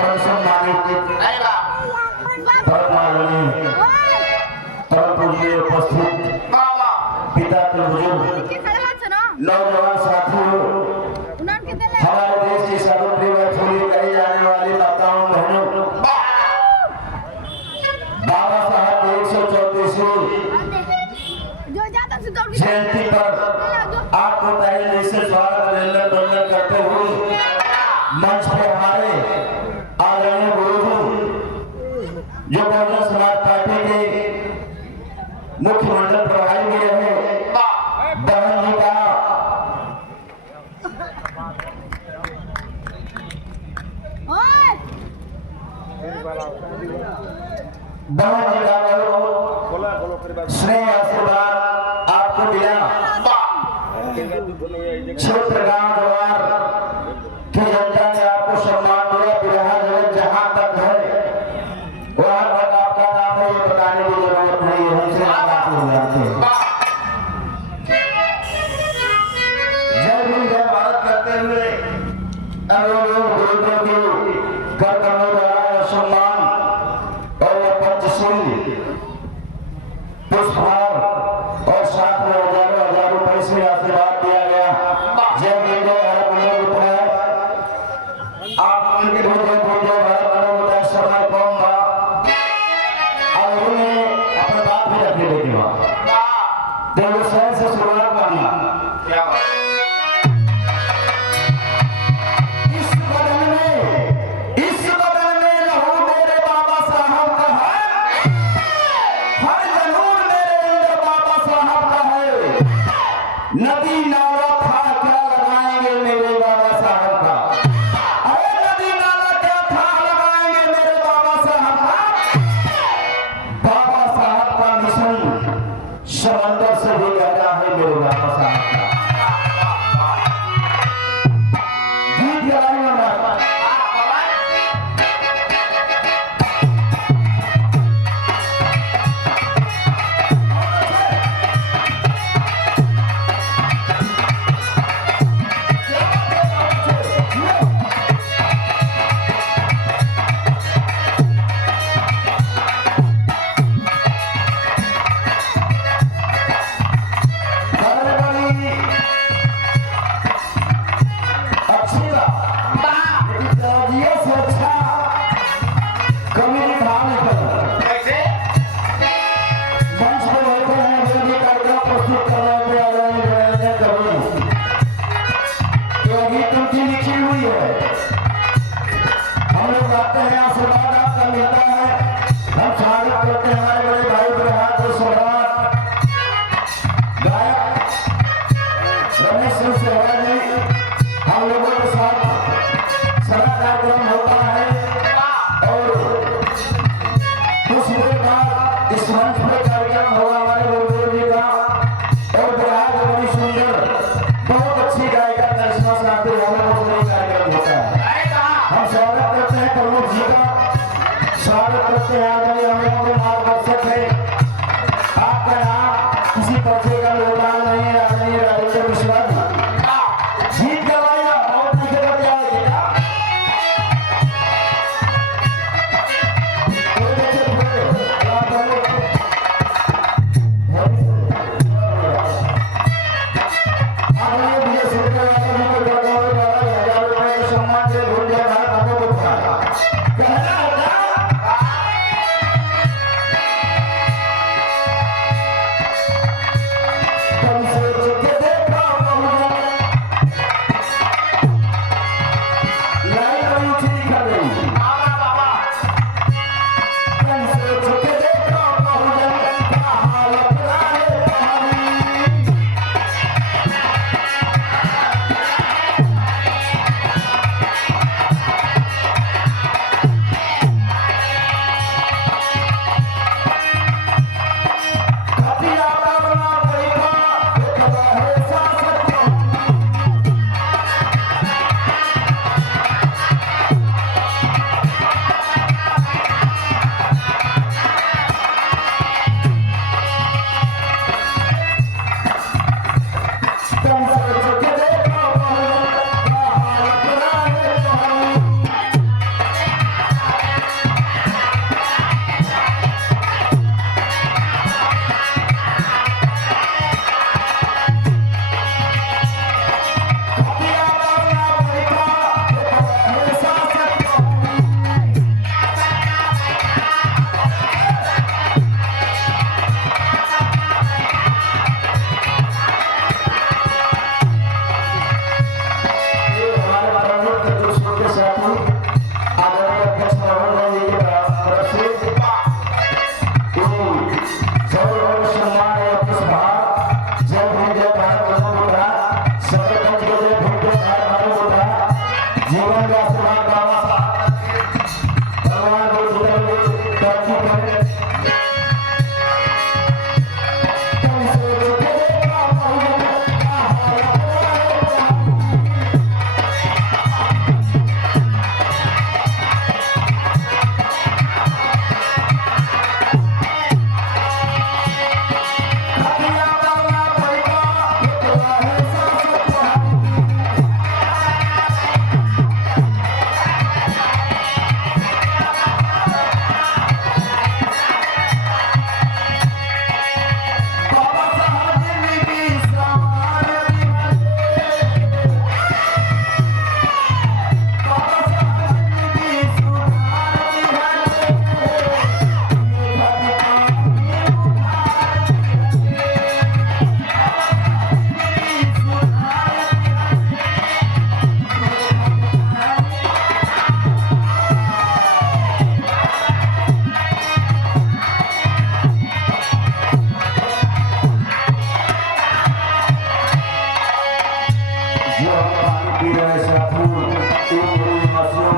परम सम्मानित परम आदरणीय परम पूज्य उपस्थित पिता के बुजुर्ग नौजवान साथियों, हमारे देश की सावित्री बाई फुले कही जाने वाली माताओं बहनों, बाबा साहब 134वीं जयंती पर आपको तहे दिल से स्वागत अभिनंदन करते हुए मंच पे हमारे आदरणीय गुरुजी जो बहुजन समाज पार्टी के मुख्य मंडल प्रभारी भी रहे बहन जी का स्नेह आशीर्वाद आपको मिला। क्षेत्र गांव जवार की जनता ने आपको सम्मान दिया। बिरहा जगत जहां तक है वहां तक आपका नाम है, ये बताने की जरूरत नहीं है, हमसे आप लोग जानते हैं। जय भीम जय भारत करते हुए गुरुदेव की कर करने द्वारा सम्मान और पंचशील पुष्पहार और साथ में हजारों रुपए से आशीर्वाद दिया गया। जय भीम जय भारत मनोबुद्धाय। आप उनके जय भारत मनोबुद्धाय समय कहूंगा और उन्हें अपनी बात भी रखने देती हूँ। देवशहर से शुरुआत करना क्या बात नदी नाला था क्या लगाएंगे मेरे बाबा साहब का। अरे नदी नाला क्या था लगाएंगे मेरे बाबा साहब का। बाबा साहब का मिशन समंदर से भी गहरा है मेरे बाबा साहब का। गीत गाएंगे साथी आदरणीय अध्यक्ष राहुल गांधी जी की तरफ से सम्मान है ऑफिस बाहर जय भीम जय भारत बंधु सरपंच के जय भीम जय भारत बंधु जीवन का आशीर्वाद बाबा साहब भगवान को जीवन में तरक्की करें।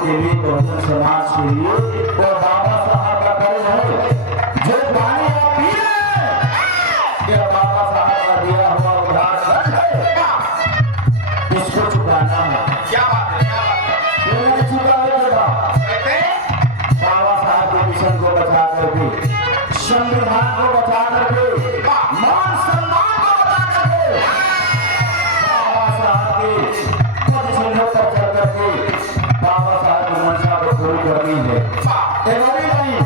के लिए बहुजन समाज के लिए और बाबा साहब का कर्ज है जो पानी आप पी रहे हैं ये बाबा साहब का दिया हुआ उधार कर्ज है, इसको चुकाना है। क्या बात है, क्या बात है, ये मैंने चुका है बाबा साहब के मिशन को बचा करके, संविधान को बचा करके, मान सम्मान को बचा करके, बाबा साहब के पद चिन्हों पर चल करके बाबा साहब की मंशा को पूरी करनी है। एवरी नहीं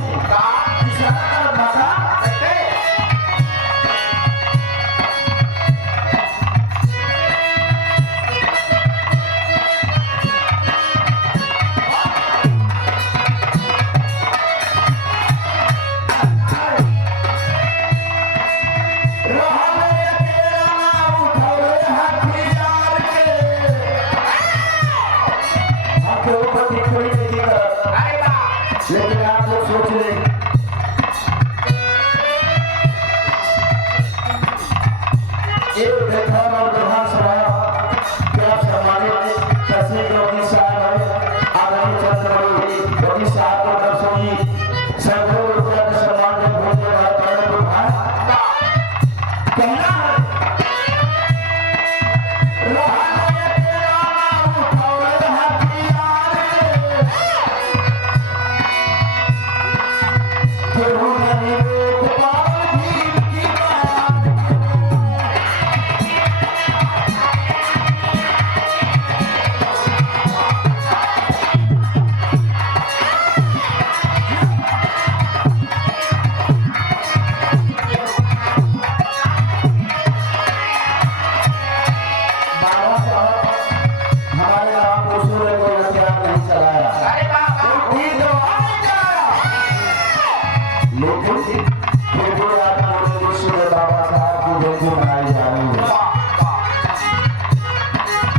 इशारा कर माता लेकिन आप लोग सोच लें एक देखा और विधानसभा के आप सम्मानित तहसील योगी साहब है आदरणीय चंद्रमणि योगी साहब को दर्शनी सैकड़ों रुपया के सम्मान में भूल कहना है मनाई जा रही है।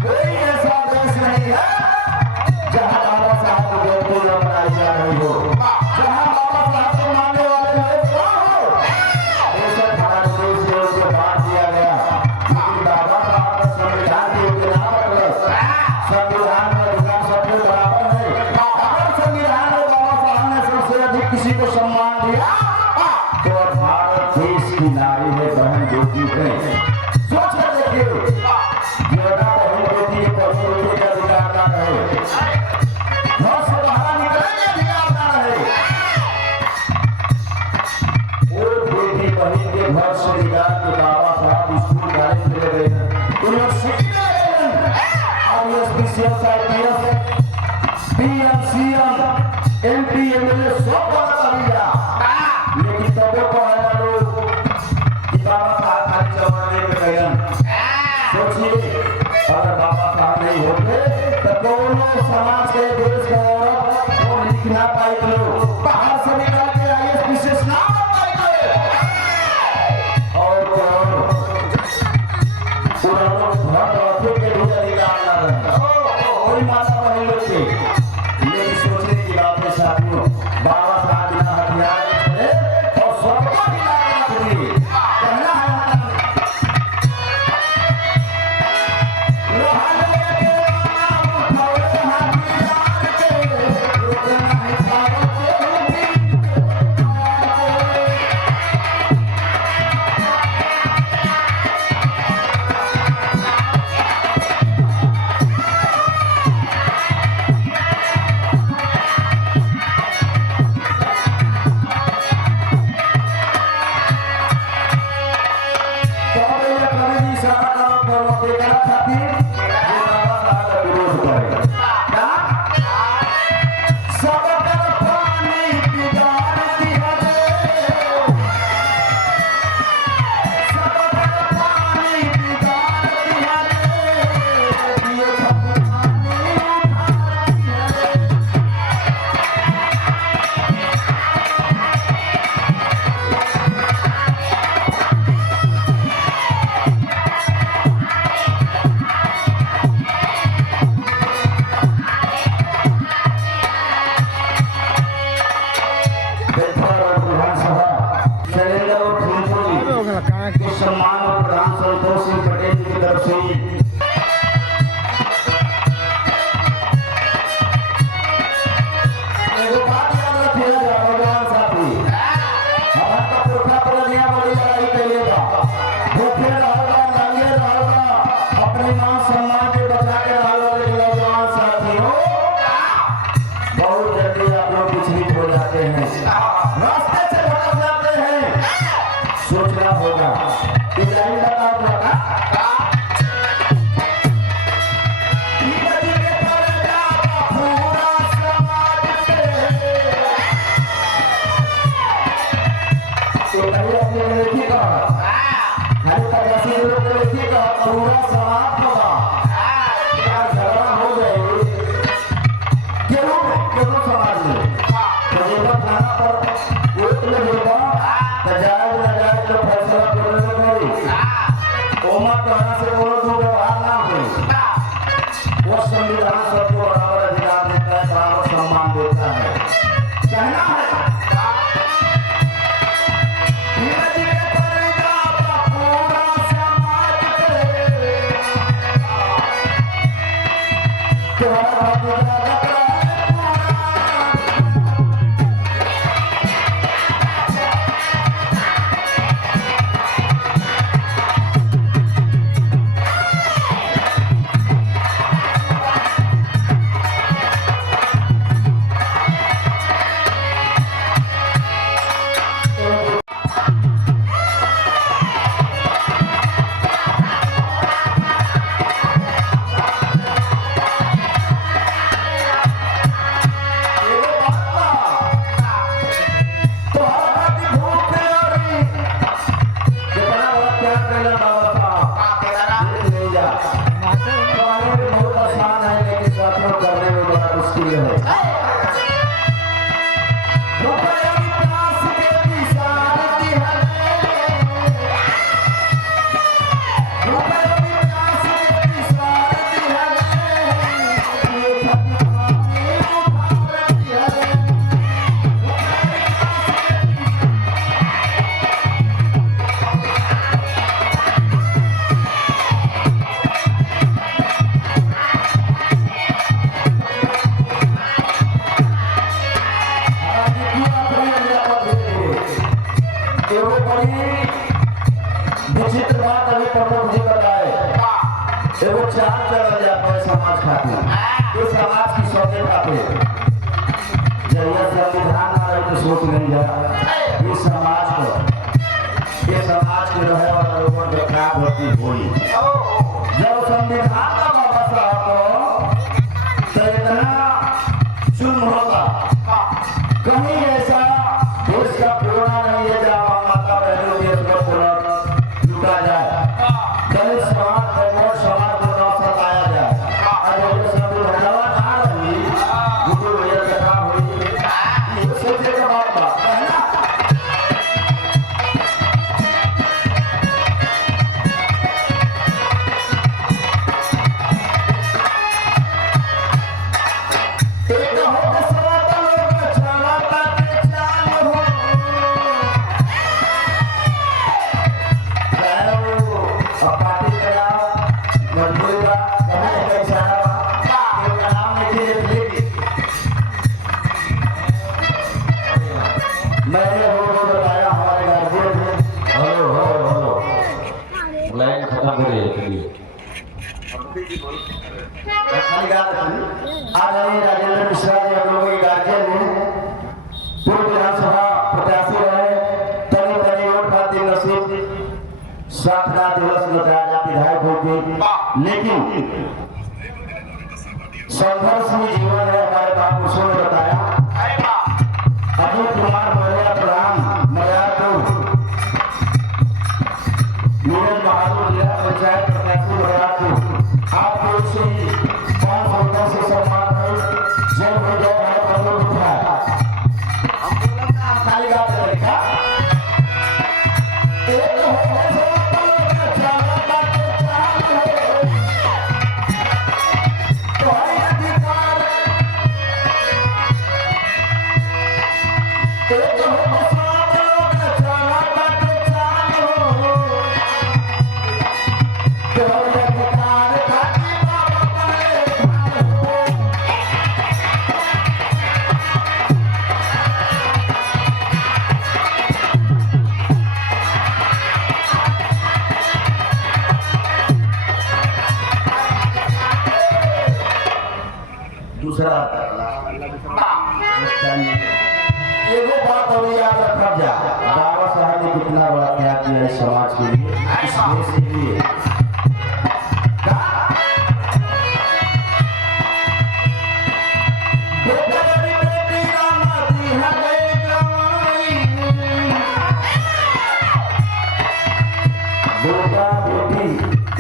कोई ऐसा देश नहीं है जहां बाबा साहब की जयंती न मनाई जा रही हो, जहां बाबा साहब को मानने वाले लोग हो। बेशक हमारे देश में उसे बांट दिया गया, लेकिन बाबा साहब का संविधान के नाम संविधान में अधिकार सबके बराबर है। अगर संविधान में बाबा साहब ने सबसे अधिक किसी को सम्मान दिया तो भारत देश की नारी है, बहन बेटी है। सोच कर देखिए, ज्यादा बहन बेटी के पढ़ने लिखने का अधिकार ना रहे, घर से बाहर निकलने का अधिकार ना रहे, वो बेटी बहन के घर से निकाल के बाबा साहब स्कूल कॉलेज में गए, यूनिवर्सिटी में गए, IAS, PCS, IPS, PM, CM, MP, MLA सब बना लिया, लेकिन तब पढ़ाया लोग कि बाबा साहब खाली जमाने में गए। सोचिए अगर बाबा साहब नहीं होते तो दोनों समाज के देश के औरत वो लिख ना पाई, लोग बाहर से निकाल के IAS विशेष ना पाए और पुरानों घर के भी अधिकार ना रहे। कोई माता बहन लोग हैं, रास्ते से भटक जाते हैं। सोचना होगा इब्राहिम पूरा समाप्त होगा, झगड़ा हो जाएगी क्यों समाज में खाना पर होगा जायज न जायज तो फैसला ओमा कहना से बोलो तो व्यवहार ना हो। वो संविधान सबको बराबर अधिकार देता है, बराबर सम्मान देता है। कहना है विचित्र बात अभी प्रमुख जी बताए, एगो चाल चल जाता है समाज खातिर, इस समाज की सौदे खातिर जब यह संविधान ना रहे तो सोच नहीं जा इस समाज के रहे वाला लोगों को क्या होती होगी। जब संविधान का मसला तो इतना चुन होगा, कहीं ऐसा देश का पुराना नहीं है जहाँ माता बहनों देश का पुराना लुटा जाए, दलित समाज बैकवर्ड समाज को ना सताया जाए। अगर संविधान ना रही तो ये क्या हुई, सोचे का बात है ना। मैंने रोज बताया हमारे गार्जियन है, हेलो लाइन खत्म करिए खाली बात आज राजेंद्र मिश्रा जी हम लोगों के गार्जियन हैं, पूर्व विधानसभा प्रत्याशी रहे, तनी तनी वोट खातिर नसीब साथ ना दिवस बताया विधायक होगी, लेकिन संघर्षमय जीवन है। हमारे महापुरुषों ने बताया अजीत कुमार मौर्य प्रधान मयापुर नीरज बहादुर जिला पंचायत प्रत्याशी मयापुर आपको इससे 500 रुपये से सम्मान है। जय हो जय है करो दिखा हम बोला था खाली बात करेगा एक हो दूसरा एगो बात और याद रखा जा, बाबा साहब ने कितना बड़ा त्याग किया इस समाज के लिए, इस देश के लिए। बेटा बेटी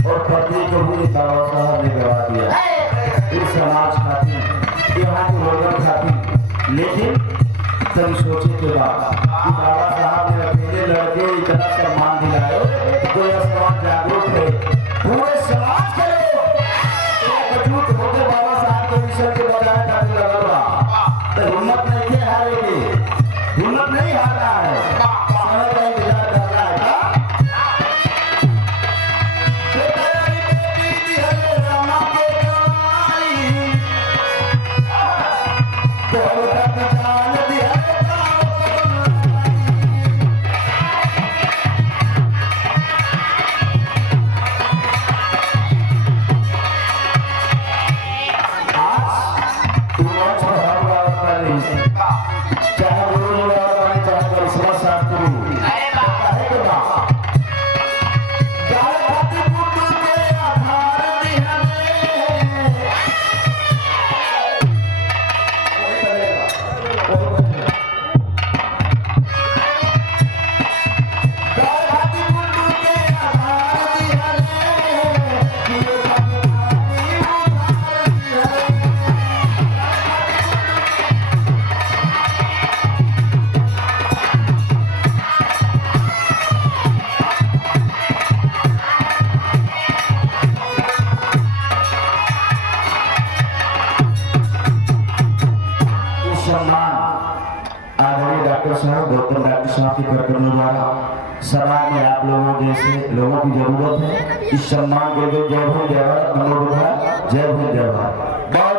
और पति को भी बाबा साहब ने गवा दिया इस समाज खातिर, यहाँ के लोगों खातिर। लेकिन तभी सोचे के बाद कि बाबा साहब ने अकेले लड़के इतना सम्मान दिलाए, तो यह समाज जागरूक है, पूरे समाज के लोग एकजुट होकर बाबा साहब के मिशन के बजाय खातिर लगा रहा। तो हिम्मत नहीं है हारे की, हिम्मत नहीं हारना है, समय का इंतजार करना है। गौतम डॉक्टर साहब के कार्यक्रमों द्वारा समाज में आप लोगों जैसे लोगों की जरूरत है। इस सम्मान के लिए जय हो जय भारत, जय हो जय भारत।